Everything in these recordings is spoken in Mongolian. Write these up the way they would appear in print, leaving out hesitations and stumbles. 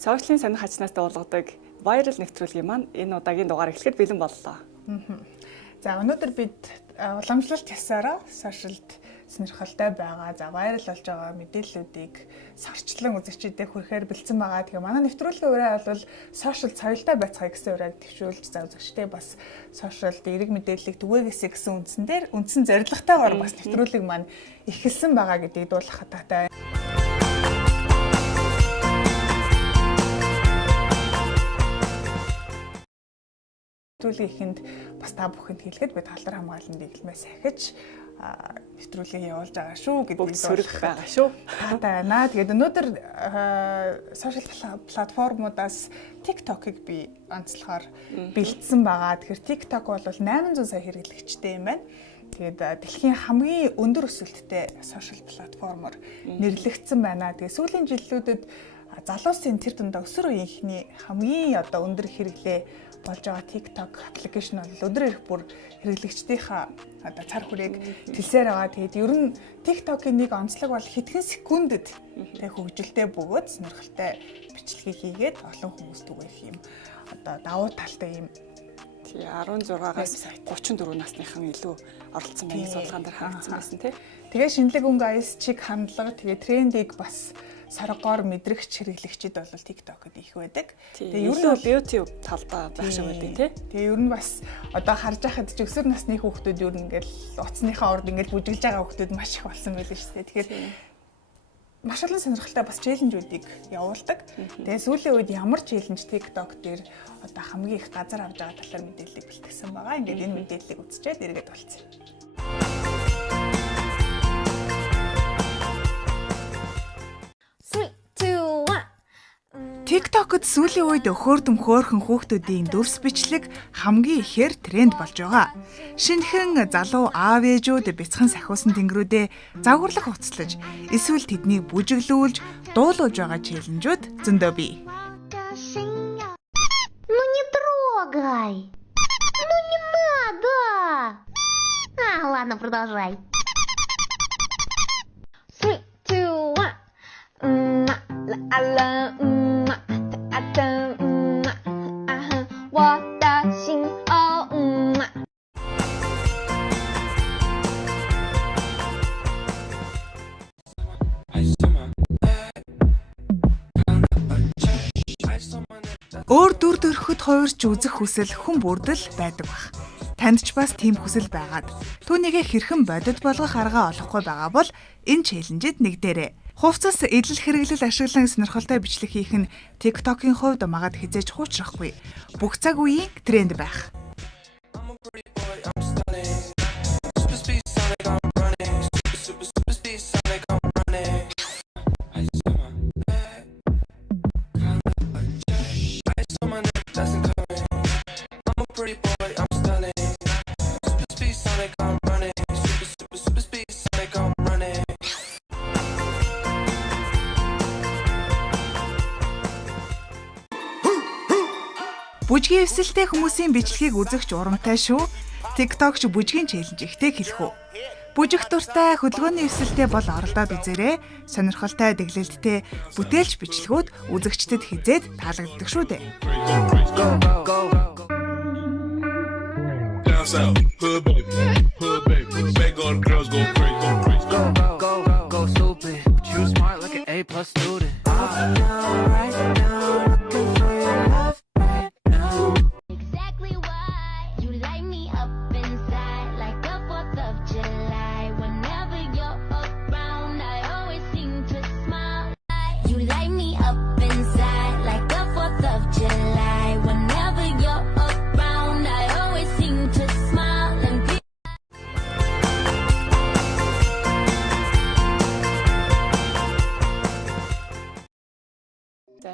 Сошиалын сонир хачнаас дуулгадаг viral нэвтрүүлгийн маань энэ удаагийн дугаар эхлэхэд бэлэн боллоо. За өнөөдөр бид уламжлалт ясаараа сошиалд сонирхолтой байгаа. За viral болж байгаа мэдээллүүдийг сарчлан үзэгчдэд хүрэхээр бэлдсэн байгаа. Тэгээ манай нэвтрүүлгийн ураа бол сошиал соёлтой байцгаая гэсэн урааг төвшүүлж за үзэгчдэд бас сошиалд эерэг мэдээллийг түгээгээсэй гэсэн үндсэн зорилготойгоор бас нэвтрүүлэг маань эхэлсэн байгаа гэдгийг дуулгах хатаатай. Нэвтрүүлгийн эхэнд бас та бүхэнд хэлэхэд бид халдвар хамгааллын дэглэмээс ахиж нэвтрүүлгийг явуулж байгаа шүү гэдгийг сөрөг байгаа шүү. Таатай байна. Тэгээд өнөөдөр сошиал платформудаас TikTok-ыг би онцлохоор бэлдсэн байгаа. Тэгэхээр TikTok бол 800 сая хэрэглэгчтэй юм байна. Тэгээд дэлхийн хамгийн өндөр өсөлттэй сошиал платформоор нэрлэгдсэн байна. Тэгээд сүүлийн жилүүдэд залуусын тэр дундаа өсвөр үеийнхний хамгийн өндөр хэрэглээ болж байгаа TikTok аппликейшн бол өдөр ирэх бүр хэрэглэгчдийнхаа цар хүрээг тэлсээр байгаа. Тэгээд ер нь TikTok-ийн нэг онцлог бол хэдхэн секундэд хөгжилтэй бөгөөд сонирхолтой бичлэгийг хийгээд олон хүмүүст түгээх юм давуу талтай юм. 16-аас 34 насныхан илүү оролцсон байна судалгаан дээр харагдсан байсан тийм. Тэгээ шинэлэг өнгө IS-чиг хандлага тэгээ трендийг бас саргаар мэдрэгч хэрэглэгчид бол TikTok-д их байдаг. Тэгээ ер нь beauty талбай байх шиг байдаг тийм. Тэгээ ер нь бас одоо харж байхад ч өсвөр насны хүүхдүүд ер нь ингээл утасныхаа урд ингээл бүжиглж байгаа хүүхдүүд маш их болсон байлээ шүү дээ. Тэгэхээр маш олон сонирхолтой бас челленжүүдийг явуулдаг. Тэгээ сүүлийн үед ямар челленж TikTok дээр одоо хамгийн их газар авч байгаа талаар мэдээлэл бэлтгэсэн байгаа. Ингээд энэ мэдээллийг үзчихээд эргээд болцсон. TikTok-д сүүлийн үед хөөрхөн хүүхдүүдийн дүрс бичлэг хамгийн ихээр тренд болж байгаа. Шинэхэн залуу аав ээжүүд бяцхан сахиусан тэнгэрүүдээ загварлах уцлаж, эсвэл тэднийг бүжиглүүлж, дуулуулж байгаа челленжүүд зөндөө бий. Ну не трогай. Ну не надо. Ладно, продолжай. 3, 2, 1. La 我的心哦Өөр дүр төрхөд хувирч үзэх хүсэл хүн бүрдэл байдаг бах. Танд ч бас тийм хүсэл байгаад түүнийгээ хэрхэн бодит болгох арга олохгүй байгаа бол энэ челленжид нэгдээрэй. Хувцас эдэл хэрэглэл ашиглан сонирхолтой бичлэг хийх нь TikTok-ийн хувьд магад хязээж хуучрахгүй. Бүх цаг үеийн тренд байх. Бүжгийн эвсэлтэй хүмүүсийн бичлэгийг үзэх журамтай шүү. TikTok ч бүжгийн челленж ихтэй хэлэх үү. Бүжиг дуртай хөдөлгөөний эвсэлтэй бол оролдоод үзээрэй. Сонирхолтой дэглэлттэй бүтээлч бичлэгүүд үзэгчдэд хизээд таалагддаг шүү дээ.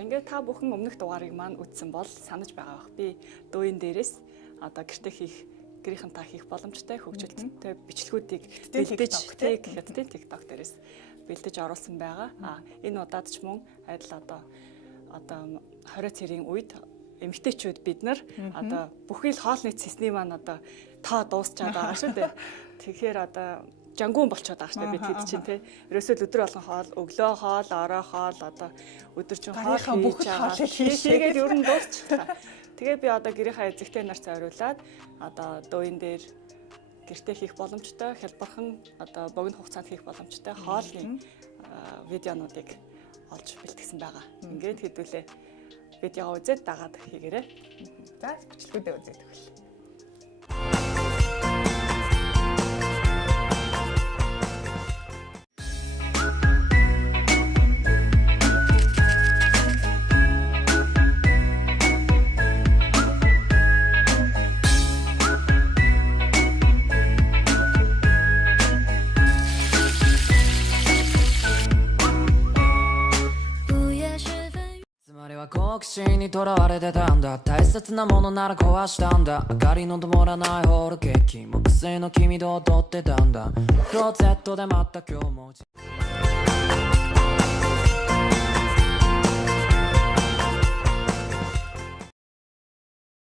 Ингээд та бүхэн өмнөх дугаарыг маань үзсэн бол санаж байгаа бах. Би дууийн дээрээс одоо гэртээ хийх, гэрийнхэн та хийх боломжтой хөгжилттэй бичлэгүүдийг бэлдэж гэхэд TikTok дээрээс бэлдэж оруулсан байгаа. Энэ удаад ч мөн адил одоо 20 цэрийн үед эмэгтэйчүүд бид нар одоо бүхий л хоолны цэсний маань одоо тоо дуусчаад байгаа шүү дээ. Тэгэхээр одоо жангуун болчиход байгаа шүү дээ бид хэд чинь те. Ерөөсөө өдөр болгон хоол, өглөө хоол, орой хоол одоо өдөржин хоол бүхэл хоолыг хийгээд ер нь дуусчихлаа. Тэгээ би одоо гэрийнхаа эзэгтэй нарт зориулаад одоо дууин дээр гэртээ хийх боломжтой, хялбархан одоо богино хугацаанд хийх боломжтой хоолны видеонуудыг олж бэлтгэсэн байгаа. Ингээд хэдүүлээ видео үзээд дагаад хийгээрэй. За бичлэгүүдээ үзээд өгөл.好奇心にとらわれてたんだ大切なものなら壊したんだ明かりの灯らないホールケーキ木製の君と踊ってたんだクローゼットでまた今日も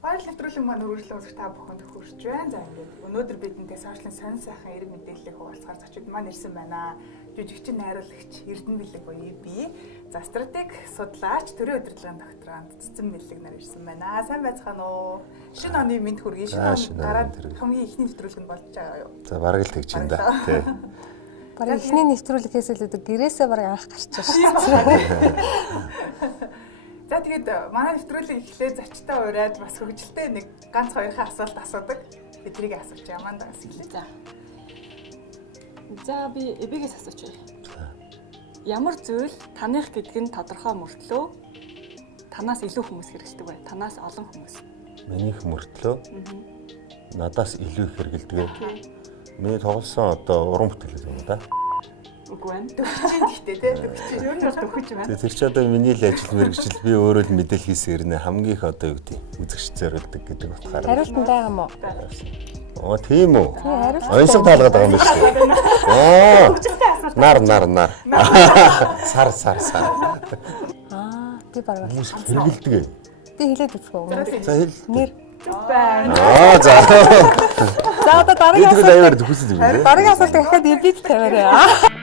Баяр нэвтрүүлэг маань үргэлжлэн үзэх та бүхэнд хүрч байна. За ингээд өнөөдөр бидэнтэй сошиалын сонин сайхан эрг мэдээллийг хуваалцахаар зочид маань ирсэн байна. Жүжигчин найруулагч Эрдэнэ Бэлэг буюу би. За стратеги судлаач, төрийн удирдлагын докторант Цэцэн Бэлэг нар ирсэн байна. Сайн байцгаана уу? Шинэ оны мэд хүргэе. Шинэ гараад хамгийн ихний нэвтрүүлэг нь болж байгаа юу? За бараг л тэгж юм да. Тий. Бараг ихний нэвтрүүлгээс л өдөр гэрээсээ бараг анх гарч байгаа. За тэгээд манай нэвтрүүлэг эхлээ зочтой ураад бас хөгжилтэй нэг ганц хоёрхан асуулт асуудаг. Би тэрийг асууж ямаандаас эхлэе. За би эбигээс асууж байна. Ямар зүйл таных гэдг нь тодорхой мөртлөө танаас илүү хүмүүс хэрэгэлдэг бай. Танаас олон хүмүүс. Минийх мөртлөө надаас илүү их хэрэгэлдэг. Миний тоглосон одоо уран бүтээл юм да. Үгүй байна. Төгсчин гэхдээ тий төгсчин. Юу нэг төгсөж байна. Тэр чи одоо миний л ажил мэргэжил би өөрөө л мэдээлэл хийсээр нэ хамгийн их одоо юу гэдэг үзэгч зориулдаг гэдэг утгаараа. Хариулт нь байгаа мó? Оо тийм үү. Хариулт. Онцлог таалгаад байгаа юм шүү дээ. Оо. Нар. Сар. Би бараг Хүмүүс хэрэгэлдэг ээ. би хэлээд үзэх үү? За хэл. Нэр байна. Аа за. За одоо дараагийн Бид аяар төгсөж юм бэ? дараагийн асуултыг дахиад эбид тавиарай.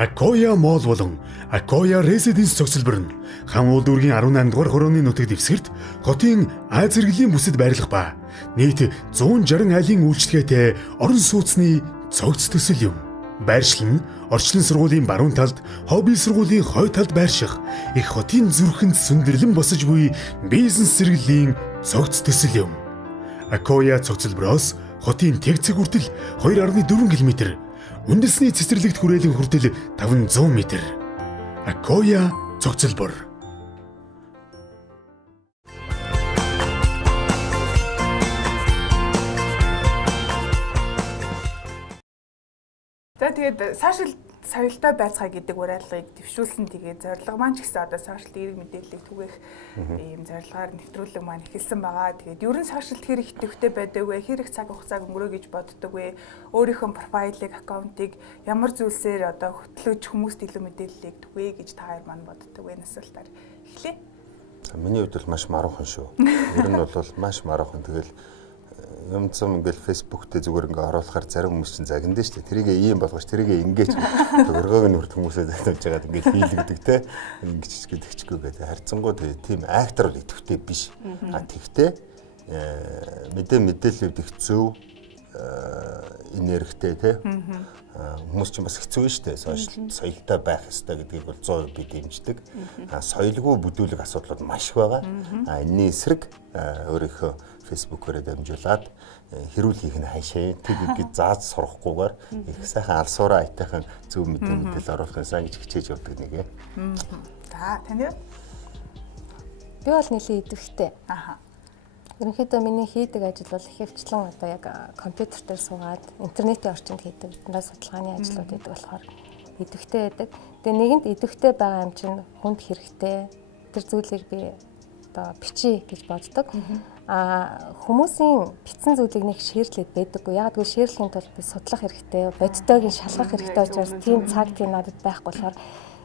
Акоя Мол болон Акоя Residence цогцлбор нь хан уулдүргийн 18 дугаар хорооны нутаг дэвсгэрт хотын Аз зэрэглэлийн бүсэд байрлах ба нийт 160 айлын үйлчлэгээтэй орон сууцны цогц төсөл юм. Байршил нь орчлон сургуулийн баруун талд, хобби сургуулийн хой талд байрших их хотын зүрхэнд сүндэрлэн босож буй бизнес зэрэглэлийн цогц төсөл юм. Акоя цогцлбороос хотын тэгцэг хүртэл 2.4 км, үндэсний цэцэрлэгт хүрээлэн хүртэл 500 м. Акоя цогцлбор. За тэгээд сошиал соёлтой байцгаа гэдэг уриалгыг дэвшүүлсэн тэгээд зорилго маань ч гэсэн одоо сошиал эерэг мэдээллийг түгээх ийм зорилгоор нэвтрүүлэг маань эхэлсэн байгаа. Тэгээд ер нь сошиалд хэрэг идэвхтэй байдаг вэ? Хэрэг цаг хугацааг өнгөрөө гэж боддог вэ? Өөрийнхөө профайлыг, аккаунтыг ямар зүйлсээр одоо хөтлөж хүмүүст илүү мэдээллийг түгэе гэж та хоёр маань боддог вэ? Асуултаар эхлэе. Миний хувьд бол маш маруухан шүү. Ер нь бол маш маруухан. Тэгэл юмцам ингээл фэйсбүүк дээр зүгээр ингээ оруулахаар зарим хүмүүс чинь загиндээ шүү дээ. Тэрийг ийм болгооч, тэрийг ингэж төгөргөөг нь хүртэл хүмүүсээ тавьж байгаад ингээ хийлгдэг те. Ингэч гэдэгчгүй гэдэг. Харьцангуй тийм актер бол идэвхтэй биш. Тэгтээ мэдээлэлүүд их зөв энергитэй те. Хүмүүс чинь бас хэцүү шүү дээ. Соёлтой байх ёстой гэдгийг бол 100% би дэмждэг. Соёлгүй бүдүүлэг асуудлууд маш их байгаа. Энэний эсрэг өөрийнхөө фэйсбүүкээр дамжуулаад хэрүүлхийг нь хайшаа тэг гэж зааж сурахгүйгээр их сайхан алсуураа айтайхан зөв мэдээлэл оруулахын сан гэж хичээж явдаг нэг. За таны Би бол нэлийн идэвхтэй. Ерөнхийдөө миний хийдэг ажил бол ихэвчлэн одоо яг компьютер дээр суугаад интернетийн орчинд хийдэг судалгааны ажлууд гэдэг болохоор идэвхтэй байдаг. Тэгээ нэгэнд идэвхтэй байгаа юм чинь хүнд хэрэгтэй. Тэр зүйлийг би одоо бичиж гэж боддог. Хүмүүсийн бичсэн зүйлийг нэг шеэрлээд байдаггүй. Яг гэвэл шеэрлэхийн тулд би судлах хэрэгтэй, бодитойг шалгах хэрэгтэй учраас тийм цаг тийм надад байхгүй болохоор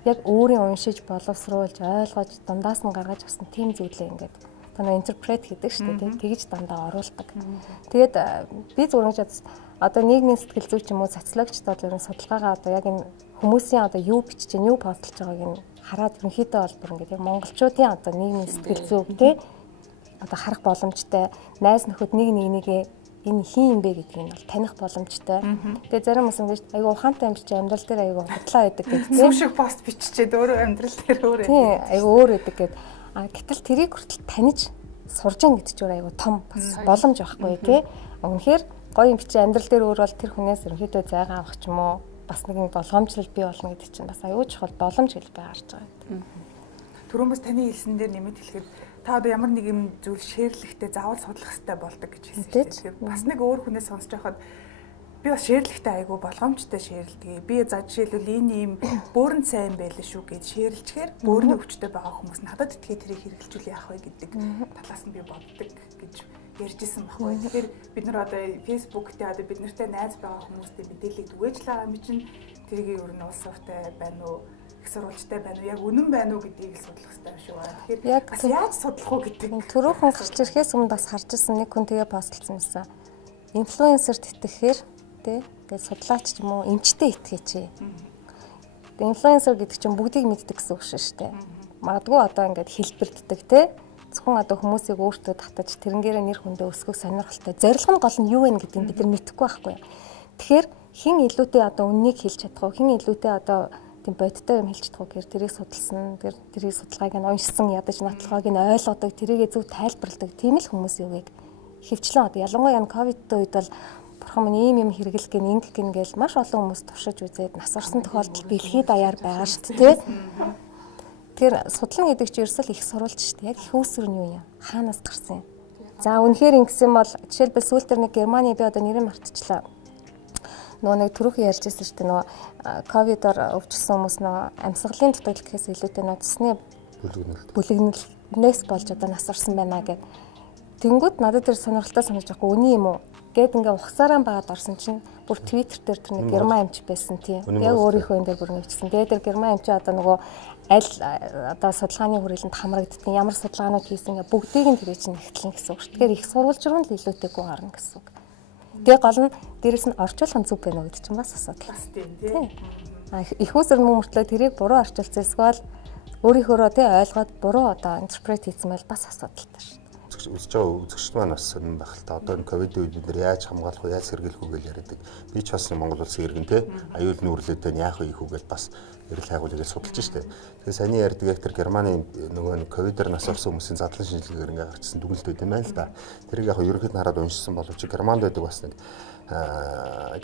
яг өөрийн уншиж боловсруулж ойлгож дундаас нь гаргаж авсан тийм зүйлээ ингээд одоо интерпрет хийдэг шүү дээ. Тэгж дандаа оруулдаг. Тэгээд би зүгээр гэж одоо нийгмийн сэтгэл зүй ч юм уу социологчдод бол ер нь судалгаагаа одоо яг энэ хүмүүсийн одоо юу бичиж чинь юу бодлож байгааг нь хараад ерөнхийдөө бол бүр ингээд яг монголчуудын одоо нийгмийн сэтгэл зүй тий одоо харах боломжтой, найз нөхөд нэгнийгээ энэ хин юм бэ гэдгийг нь бол таних боломжтой. Тэгээ зарим хүмүүс ингэж айгу ухаантай юм чи амьдрал дээр айгу худлаа байдаг гэдэг тийм. Сүм шиг пост биччихэд өөрөө амьдрал дээр өөрөө. Тийм айгу өөр байдаг гэдэг. Гэтэл тэрийг хүртэл таниж сурж ийн гэдэг чинь айгу том бас боломж байхгүй тий. Үнэхээр гоё юм бичиж амьдрал дээр өөр бол тэр хүнээс ерөнхийдөө зайгаа авах ч юм уу бас нэгэн боломжлол бий болно гэдэг чинь бас аюул чухал боломж гэж би харж байгаа. Түрүүн бас таны хэлсэн дээр нэмэт хэлэхэд та одоо ямар нэг юм зүйл шеэрлэхдээ заавал судлах хэрэгтэй болдог гэж хэлсэн. Бас нэг өөр хүнээс сонсож байхад би бас шеэрлэхдээ айгүй болгоомжтой шеэрлдэг. Би за жишээлбэл энэ юм бөөрн сайн байлаа шүү гэж шеэрлжгээр бөөрн өвчтэй байгаа хүмүүс надад итгээ тэрийг хэрэгжилүүл яах вэ гэдэг талаас нь би боддог гэж ярьжсэн байхгүй. Тэгэхээр бид нар одоо Facebook дээр одоо бид нартай найз байгаа хүмүүстэй мэдээллийг түгээж л байгаа юм чинь тэрийг ер нь улс ортой байна уу, их сурвалжтай байна уу, яг үнэн байна уу гэдгийг судлах хэрэгтэй шүү. Тэгэхээр бас яаж судлах уу гэдэг. Түрүүхэн гарч ирэхээс өмнө бас харж ирсэн нэг хүн тэгээ постлсан юмсан. Инфлюенсерт итгэхээр тий тэгээд судлаач юм уу эмчтэй итгэж. Тэгээд инфлюенсер гэдэг чинь бүгдийг мэддэг гэсэн үг шүү дээ. Магадгүй одоо ингээд хэлбэрддэг тий зөвхөн одоо хүмүүсийг өөртөө татаж тэрнгээрээ нэр хүндээ өсгөх сонирхолтой. Зорилго нь гол нь юу вэ гэдгийг бид нар мэдэхгүй байхгүй. Тэгэхээр хин илүүтэй одоо үннийг хэлж чадах уу? Хин илүүтэй одоо тийм бодиттой юм хэлж чадах уу гэхээр тэрийг судалсан, тэрийг судалгааг нь уншсан, ядаж нотлохоог нь ойлгодог, тэрийгэ зөв тайлбарладаг тийм л хүмүүс юуг хөвчлэн одоо ялангуяа ковидын үед бол бурхан минь ийм юм хэрэглэх гин ингэх гин гээл маш олон хүмүүс туршиж үзээд нас орсон тохиолдол бэлхий даяар байгаа шүү дээ. Тэр судлан гэдэг чинь ерөөсөл их сурвалж шүү дээ. Яг их үүсвэр нь юу юм? Хаанаас гарсан юм? За үнэхээр ингэсэн бол жишээлбэл сүүлд тэр нэг Германы би одоо нэрийг мартчихлаа. Нөгөө нэг түрүүхэн ярьж байсан шүү дээ. Нөгөө ковидоор өвчсөн хүмүүс нөгөө амьсгалын дутагдал гэхээс илүүтэй нөгөө цусны бүлэгнэлнээс болж одоо нас орсон байна гэд. Тэнгүүд надад тэр сонирхолтой санаж байхгүй үний юм уу? Гэт ингээ ухсараа байгаад орсон чинь бүр Twitter дээр тэр нэг герман эмч байсан тийм. Яг өөрийнхөө энэ дээр бүр нэвчсэн. Тэгээд тэр герман эмч одоо нөгөө аль одоо судалгааны хүрээлэнд хамрагддаг ямар судалгаанууд хийсэн ингээ бүгдийг нь тэрий чинь нэгтлэн гэсэн үг. Тэгэхээр их сурвалж руу л илүүтэйгөө гарна гэсэн үг. Тэгээ гол нь дээрэс нь орчуулах нь зүг байна уу гэдэг чинь бас асуудал. Бас тийм тийм. Их усэр мөртлөө тэрийг буруу орчуулсан эсвэл өөрийнхөө тий ойлгоод буруу одоо интерпрет хийсэн байл бас асуудалтай шүү. Үзэж байгаа үзэгчд маань бас энэ байх л та одоо энэ ковид үед бид нар яаж хамгаалах вэ, яаж сэргийлэх үү гэж яриадаг. Би ч бас Монгол улсын иргэн те аюул нүүрлэлтэй яах вэ хийх үү гэж бас эрэл хайгуулыг судалж штэ. Тэгээ саний ярьдаг яг тэр Германы нөгөө ковидээр нас орсон хүмүүсийн задлан шинжилгээгээр ингээ гарчсан дүгнэлт байт юм байна л да. Тэрийг яг ерөнхийд нь хараад уншсан боловч Германд байдаг бас нэг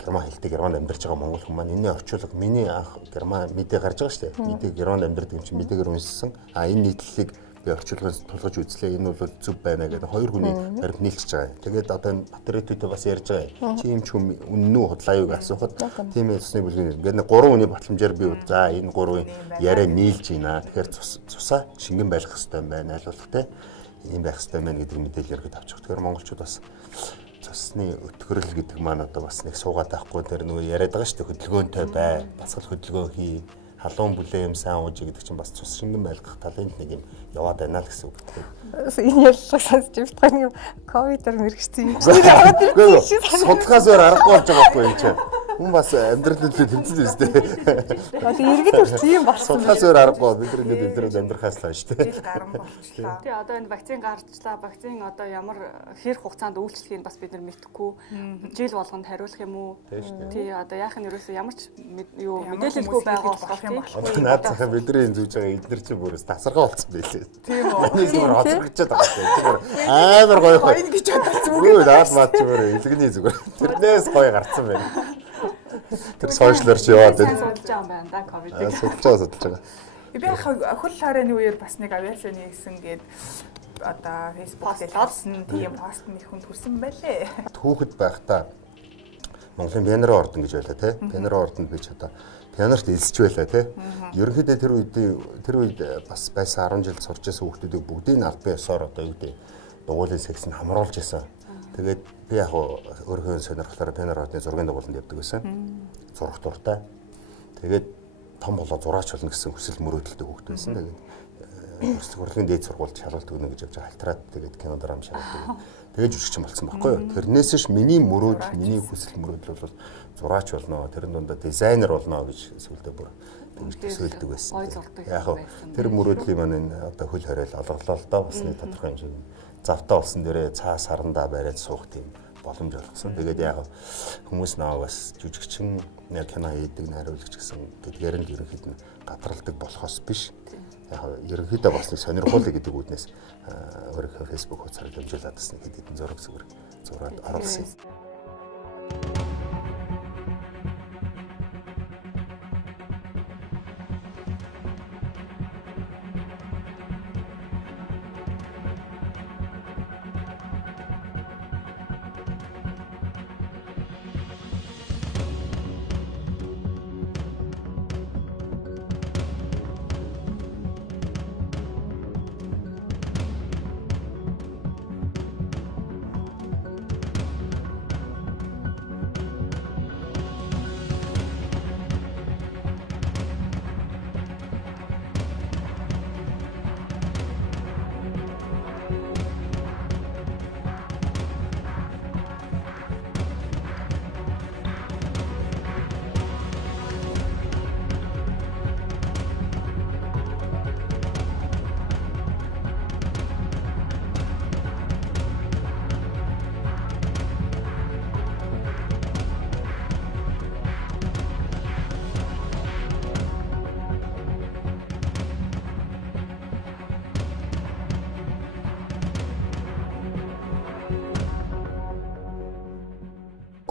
герман хэлтэй Германд амьдарч байгаа монгол хүмүүс маань энэний орчуулга миний анх герман мэдээ гарч байгаа штэ. Мэдээ Германд амьдардаг юм чи мэдээгээр уншсан. Энэ нийтлэлийг би орчуулгаас тулгаж үзлээ. Энэ бол зөв байна гэдэг хоёр хүний баримт нийлчихэж байгаа. Тэгээд одоо энэ батарейтэй бас ярьж байгаа. Чи юм ч хүм үнэн үү худлаа юу гэж асуухад тийм ээ цусны бүлгийн ингээд нэг 3 хүний батламжаар би за энэ 3-ын яриа нийлж байна. Тэгэхээр цусаа шингэн байлгах хэрэгтэй байна айлуулах те. Ийм байх хэрэгтэй байна гэдэг мэдээлэл яргад авчих. Тэгэхээр монголчууд бас цусны өтгөрөл гэдэг маань одоо бас нэг суугаад байхгүй тэр нөгөө яриад байгаа шүү дээ. Хөдөлгөөнтэй бай, дасгал хөдөлгөөн хий. Халуун бүлээн юм сайн ууж гэдэг чинь бас цус шингэн байлгах талын нэг юм яваад байна л гэсэн үг. Энэ ярьлага сонсч битгай нэг ковидор мэрэгчсэн юм. Судалгаас өөр аргагүй болж байгаа байхгүй юм чинь. Хүн бас амьдрал нөлөө тэмцэж байна шүү дээ. Одоо иргэд хүртэл юм болсон. Судалгаас өөр аргагүй бид нар ингээд өндөр амьдрахаас л шүү дээ. Жил гарan болчихлоо. Тэгээ одоо энэ вакцин гарчлаа. Вакцин одоо ямар хэр хугацаанд үйлчлэхийг бас бид нар мэдэхгүй. Жил болгонд хариулах юм уу? Тий одоо яах нь ерөөсөө ямар ч юу мэдээлэлгүй байгаа болохоор тийм. Одоо наад захаа бидний энэ зүүж байгаа эдгээр чинь бүрээс тасархаа болцсон байлээ. Тийм үү. Энийг зүгээр хоцрогчод байгаа юм. Амар гоё гоё. Энэ гэж бодож зүг. Өө даад маад зүгээр илгэний зүгээр. Тэрнээс гоё гарцсан байна. Тэр сошиалэр ч яваад байна. Судалж байгаа юм байна да ковид. Судалж байгаа. Би яг хөл хараны үеэр бас нэг авиацны хийсэн гээд одоо Facebook дээр тавьсан тийм пост нэг хүнд хүрсэн байлээ. Түүхэд байхдаа Монголын пианерын ордон гэж байлаа тий. Пианерын ордонд би ч одоо пианерт элсэж байлаа тий. Ерөнхийдөө тэр үед бас байсан 10 жил сурч байсан хүүхдүүдийг бүгдийг албан ёсоор одоо юу гэдэг дугуйлын сексэнд хамруулж байсан. Тэгээд би яг өөрийнхөө сонирхлоор пианерын ордны зургийн дугуйланд явдаг байсан. Зурх дуртай. Тэгээд том болоо зураач болно гэсэн хүсэл мөрөөдөлтэй хүүхд байсан. Тэгээд урлагийн дээд сургуульд шалгалт өгнө гэж явж хальтраад тэгээд кино драм шалгалт өгнө. Тэгээд жүжигчин болсон байхгүй юу? Тэрнээс ш миний мөрөөдөл, миний хүсэл мөрөөдөл бол зураач болно. Тэрэн дундаа дизайнер болно гэж сүлдээ бүр тэгж төсөөлдөг байсан. Яг тэр мөрөөдлийн маань энэ одоо хөл хориол олголоо л доо бас нэг тодорхой хэмжээний завтаа болсон дээрээ цаа сарандаа бариад суух тийм боломж олгосон. Тэгээд яг хүмүүс наваа бас жүжигчин кино хийдэг найруулагч гэсэн гэдгээр нь ерөнхийд нь гадралдаг болохоос биш. Яг ерөнхийдөө бас нэг сонирхуулъя гэдэг үднээс өөрийнхөө Facebook хуудасаар дамжуулаад бас нэг хэдэн зураг зураад оруулсан.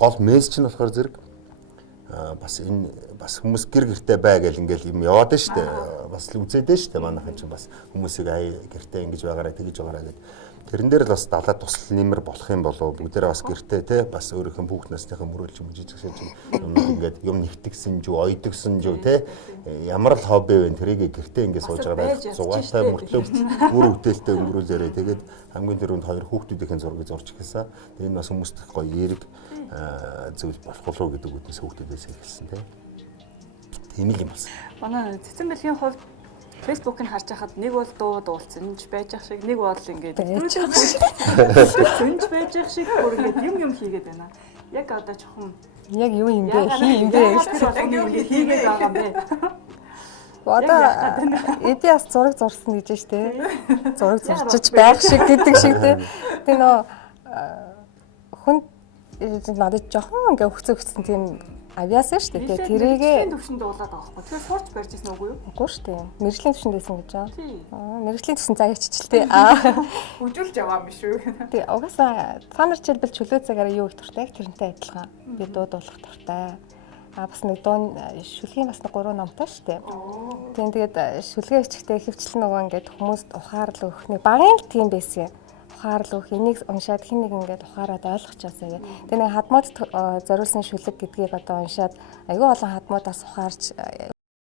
Гол мессеж нь болохоор зэрэг бас энэ бас хүмүүс гэр гэртээ бай гэл ингээл юм яваад штэ бас л үзээд штэ манайхан чинь бас хүмүүсийг гэртээ ингэж байгаараа тэгэж байгаараа гэд тэрэн дээр л бас далаад тусал нэмэр болох юм болов бүгдээрээ бас гэртээ те бас өөрийнхөө хүүхд насныхаа мөрөөлж юм жижигсэж юм ингээд юм нэгтгсэн жүү ойдгсон жүү те ямар л хобби вэ тэрийг гэртээ ингээд сууж байгаа зугаатай мөртлөө бүр өвдөлтөй өнгөрүүлээрээ тэгээд хамгийн түрүүнд хоёр хүүхдүүдийн зургийг зурж эхэлсэн. Тэгээд энэ бас хүмүүст гоё эерэг зүйл болох уу гэдэг үгнээс хүүхдүүдээс хэлсэн тийм л юм болсон. Манай цэцэн бэлгийн хувьд Facebook-ыг харж байхад нэг бол дуулцсан ч байж ах шиг нэг бол ингээд зөнж байж ах шиг бүр ингээд юм хийгээд байна. Яг одоо жоохон яг юу юм бэ? Хий юм бэ? Яг юм хийгээд байгаа юм бэ? Одоо эдиас зураг зурсан гэж штэ. Зураг зурчиж байх шиг гэдэг шиг тэ нөө хүн надад жоохон ингээ өгцөн тийм авиасан шүү дээ. Тэгээ тэрийгээ төвшөнд дуулаад байгаа байхгүй. Тэгэхээр сурч барьж ирсэн үгүй юу? Үгүй шүү дээ. Мэргэжлийн төвшөнд байсан гэж байна. Мэргэжлийн төвшөнд заа иччихлээ. Хөгжүүлж яваа юм шүү. Тий, угаасаа та нар жишээлбэл чөлөө цагаараа юу их дуртай? Тэрнтэй адилхан. Би дуулах дуртай. Бас нэг дуун шүлгийн бас 3 номтой шүү дээ. Тэгээд шүлгээ хичгтээ хөвчлэн нөгөө ингээд хүмүүст ухаарлал өгөх нэг багын л тийм байсан юм. Ухаарлал өгөх энийг уншаад хин нэг ингээд ухаарад ойлгочихоосаа гэх. Тэгээ нэг хадмууд зориулсан шүлэг гэдгийг одоо уншаад аюу олон хадмуудаас ухаарч